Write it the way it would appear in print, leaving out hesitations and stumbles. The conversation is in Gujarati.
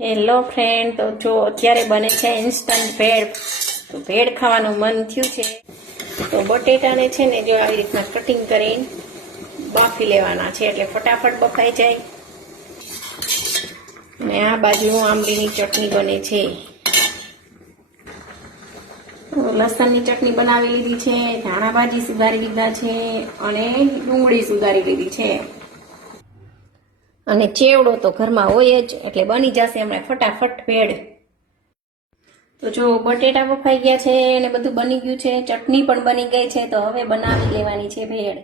હેલો ફ્રેન્ડ, તો જો અત્યારે બને છે ઇન્સ્ટન્ટ ભેળ. તો ભેળ ખાવાનું મન થયું છે તો બટેટાને છે ને જો આવી રીતના કટિંગ કરીને બાફી લેવાના છે એટલે ફટાફટ બફાઈ જાય. અને આ બાજુ આંબલીની ચટણી બને છે. લસણની ચટણી બનાવી લીધી છે, ધાણા ભાજી સુધારી લીધા છે અને ડુંગળી સુધારી લીધી છે. અને ચેવડો તો ઘરમાં હોય જ એટલે બની જશે હમણાં ફટાફટ ભેળ. તો જો બટેટા બફાઈ ગયા છે અને બધું બની ગયું છે, ચટણી પણ બની ગઈ છે. તો હવે બનાવી લેવાની છે ભેળ.